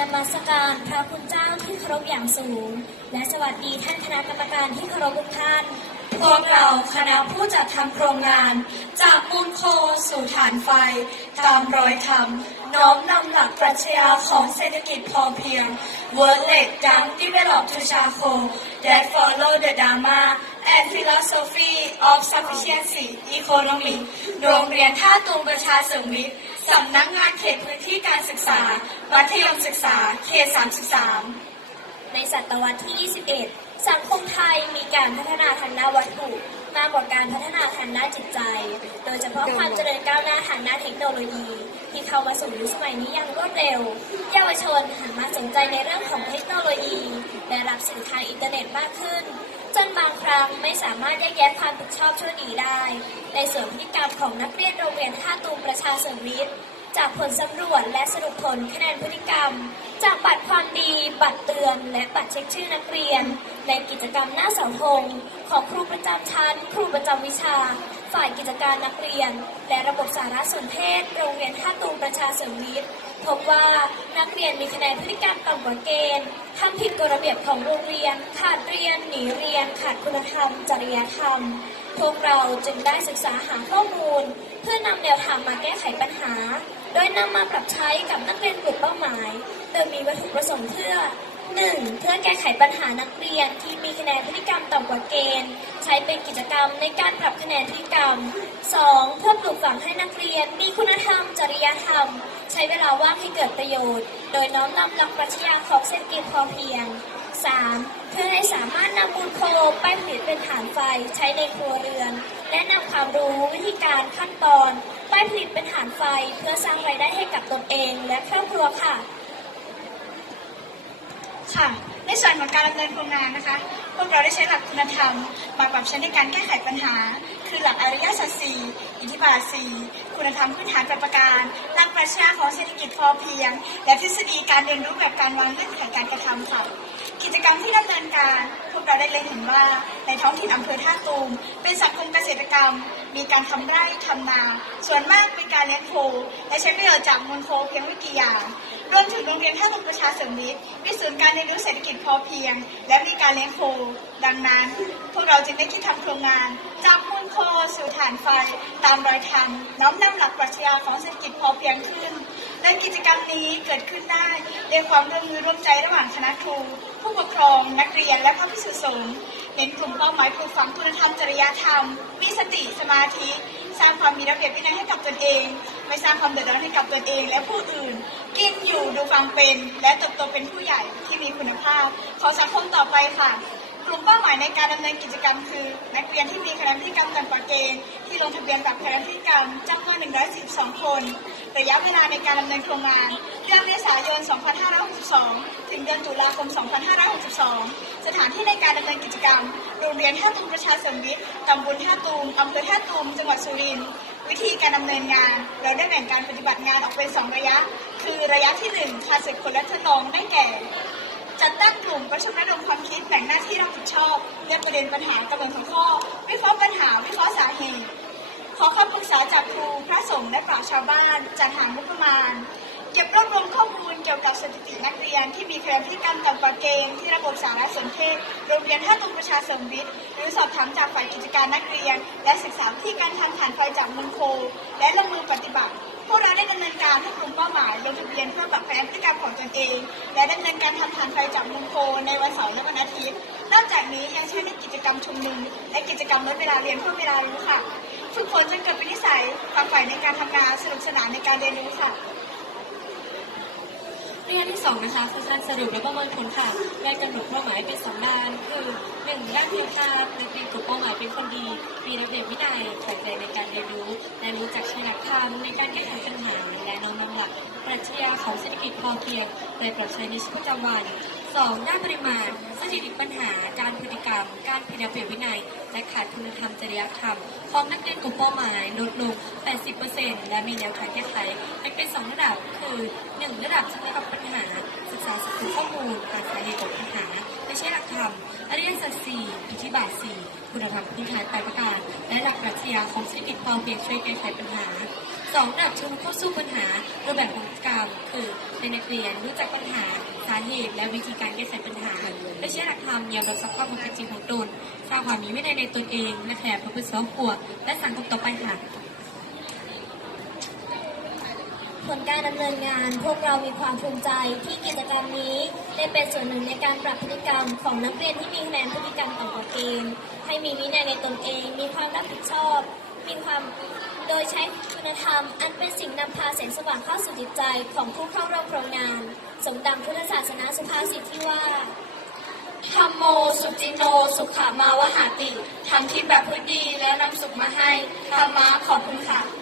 นมัสการพระคุณเจ้าที่เคารพอย่างสูง และสวัสดีท่านคณะกรรมการที่เคารพทุกท่าน พวกเราคณะผู้จัดทำโครงงาน จากมูลโคสู่ฐานไฟ ตามรอยธรรม น้อมนำหลักปรัชญาของเศรษฐกิจพอเพียง Work Led Down Develop to Charcoal that follow the Dharma philosophy of sufficiency economy โรงเรียนท่าตูมประชาเสริมวิทย์สำนักงานเขตพื้นที่การศึกษา มัธยมศึกษา เขต 33 ในศตวรรษที่ 21 สังคมไทยมีการพัฒนาทางด้านวัตถุมากกว่าการพัฒนาทางด้านจิตใจ โดยเฉพาะความเจริญก้าวหน้าทางด้านเทคโนโลยี ที่เข้ามาสู่ยุคสมัยนี้อย่างรวดเร็ว เยาวชนหันมาสนใจในเรื่องของเทคโนโลยี และรับสื่อทางอินเทอร์เน็ตมากขึ้น จนบางครั้งไม่สามารถแยกแยะความผิดชอบชั่วดีได้ ในส่วนพฤติกรรมของนักเรียนโรงเรียนท่าตูมประชาสมวิทย์จากผลสำรวจและสรุปผลคะแนนพฤติกรรม จากบัตรความดี บัตรเตือน และบัตรเช็คชื่อนักเรียน ในกิจกรรมหน้าเสาธงของครูประจำชั้น ครูประจำวิชา ฝ่ายกิจการนักเรียน และระบบสารสนเทศ โรงเรียนท่าตูมประชาสมวิทย์ พบว่านักเรียนมีคะแนนพฤติกรรมต่ำกว่าเกณฑ์ทำผิดกฎระเบียบของโรงเรียน ขาดเรียน หนีเรียน ขาดคุณธรรม จริยธรรม พวกเราจึงได้ศึกษาหาข้อมูล เพื่อนำแนวทางมาแก้ไขปัญหา โดยนำมาปรับใช้กับนักเรียนกลุ่มเป้าหมาย โดยมีวัตถุประสงค์เพื่อ 1. เพื่อแก้ไขปัญหานักเรียนที่มีคะแนนพฤติกรรมต่ำกว่าเกณฑ์ ใช้เป็นกิจกรรมในการปรับคะแนนพฤติกรรม 2. เพื่อปลูกฝังให้นักเรียนมีคุณธรรม จริยธรรม ใช้เวลาว่างให้เกิดประโยชน์ โดยน้อมนำหลักปรัชญาของเศรษฐกิจพอเพียง 3. เพื่อให้สามารถนำมูลโคไปผลิตเป็นฐานไฟใช้ในครัวเรือน และนำความรู้วิธีการขั้นตอนไปผลิตเป็นฐานไฟ เพื่อสร้างรายได้ให้กับตนเองและครอบครัวค่ะ ค่ะ ในส่วนของการดำเนินโครงงานนะคะ พวกเราได้ใช้หลักคุณธรรม มาปรับใช้ในการแก้ไขปัญหา คือหลักอริยสัจสี่อิทธิบาทสี่คุณธรรมพื้นฐานประประการหลักปรัชญาของเศรษฐกิจพอเพียง และทฤษฎีการเรียนรู้แบบการวางเงื่อนไขการกระทำค่ะ กิจกรรมที่ดำเนินการพวกเราได้เล็งเห็นว่าในท้องถิ่นอำเภอท่าตูม เป็นสังคมเกษตรกรรม มีการทำไร่ทำนา ส่วนมากเป็นการเลี้ยงโค และใช้ประโยชน์จากมูลโคเพียงไม่กี่อย่างรวมถึงโรงเรียนท่าตูมประชาเสริมวิทย์มีศูนย์การเรียนรู้เศรษฐกิจพอเพียง และมีการเลี้ยงโค ดังนั้น พวกเราจึงได้คิดทำโครงงานจากมูลโคสู่ฐานไฟ ตามรอยธรรมน้อมนำหลักปรัชญาของเศรษฐกิจพอเพียงขึ้นและกิจกรรมนี้เกิดขึ้นได้ด้วยความร่วมมือร่วมใจระหว่างคณะครู ผู้ปกครอง นักเรียนและพระภิกษุสงฆ์เน้นกลุ่มเป้าหมายปลูกฝังคุณธรรมจริยธรรม มีสติสมาธิ สร้างความมีระเบียบวินัยให้กับตนเอง ไม่สร้างความเดือดร้อนให้กับตนเอง และผู้อื่น กินอยู่ดูฟังเป็น และเติบโตเป็นผู้ใหญ่ที่มีคุณภาพ ของสังคมต่อไปค่ะกลุ่มเป้าหมายในการดำเนินกิจกรรมคือ นักเรียนที่มีคะแนนพฤติกรรมต่ำกว่าเกณฑ์ที่ลงทะเบียนแบบคะแนนพฤติกรรมจำนวน112 คน ระยะเวลาในการดำเนินโครงงานเดือน เมษายน2562 ถึงเดือนตุลาคม 2562 สถานที่ในการดำเนินกิจกรรม โรงเรียนท่าตูมประชาสมวิทย์ตำบลท่าตูมอำเภอท่าตูม จังหวัดสุรินทร์ วิธีการดำเนินงาน เราได้แบ่งการปฏิบัติงานออกเป็น 2 ระยะ คือระยะที่ 1 คาสึกคนและทดลอง ได้แก่ จัดตั้งกลุ่มประชุมระดมความคิดแบ่งหน้าที่รับผิดชอบเลือกประเด็นปัญหากำหนดหัวข้อ วิเคราะห์ปัญหา วิเคราะห์สาเหตุ ขอคำปรึกษาจากครู พระสงฆ์และปราชญ์ชาวบ้าน จัดหางบประมาณ เก็บรวบรวมข้อมูลเกี่ยวกับสถิตินักเรียน ที่มีคะแนนพฤติกรรต่ำกว่าเกณฑ์ที่ระบบสารสนเทศโรงเรียนท่าตุงประชาเสริมวิทย์หรือสอบถามจากฝ่ายกิจการนักเรียน และศึกษาวิธีการทำฐานไฟจากมูลโค และลงมือปฏิบัติ พวกเราได้ดำเนินการให้กลุ่มเป้าหมายลงทะเบียนเพื่อปรับแปลงพฤติกรรมของตนเอง และดำเนินการทำฐานไฟจากมูลโค ในวันเสาร์และวันอาทิตย์นอกจากนี้ยังใช้ในกิจกรรมชุมนุมและกิจกรรมลดเวลาเรียนเพื่อเวลารู้ค่ะฝึกฝนจนเกิดเป็นนิสัยความใฝ่ในการทำงานสนุกสนานในการเรียนรู้ค่ะ เรื่องที่สองนะคะคือการสรุปและประเมินผลค่ะได้กำหนดเป้าหมายเป็นสองด้านคือหนึ่งด้านเพียงค่านักเรียนกลุ่มเป้าหมายเป็นคนดี มีระเบียบวินัยใส่ใจในการเรียนรู้ และรู้จักใช้หลักธรรมในการแก้ไขปัญหาและน้อมนำหลักปรัชญาของเศรษฐกิจพอเพียงไปปรับใช้ในชีวิตประจำวัน สองด้านปริมาณสถิติปัญหาการพฤติกรรม การผิดระเบียบวินัย และขาดคุณธรรมจริยธรรมของนักเรียนกลุ่มเป้าหมายลดลง 80%และมีแนวทางแก้ไขแบ่งเป็นสองระดับคือ 1 ระดับสำหรับปัญหา ศึกษาสืบข้อมูลหาสาเหตุของปัญหา และใช้หลักธรรมอริยสัจสี่อิทธิบาทสี่คุณธรรมพื้นฐานแปดประการ และหลักปรัชญาของเศรษฐกิจพอเพียงช่วยแก้ไขปัญหาสองดับชนเข้าสู้ปัญหารูปแบบของการคือให้นักเรียนรู้จักปัญหาสาเหตุและวิธีการแก้ไขปัญหาและใช้หลักธรรมยอมรับสภาพความเป็นจริงของตนสร้างความมีวินัยในตนเองและแผ่ประพฤติครอบครัวและสังคมต่อไปค่ะ ผลการดำเนินงาน พวกเรามีความภูมิใจที่กิจกรรมนี้ได้เป็นส่วนหนึ่งในการปรับพฤติกรรมของนักเรียนที่มีคะแนนพฤติกรรมต่ำกว่าเกณฑ์ให้มีวินัยในตนเอง มีความรับผิดชอบ มีความโดยใช้คุณธรรม อันเป็นสิ่งนำพาแสงสว่างเข้าสู่จิตใจของผู้เข้าร่วมโครงงาน สมดังพุทธศาสนาสุภาษิตที่ว่าธรรมโมสุจิโนสุขามาวหาติทำที่แบบพฤดีแล้วนำสุขมาให้ธรรมะขอบคุณค่ะ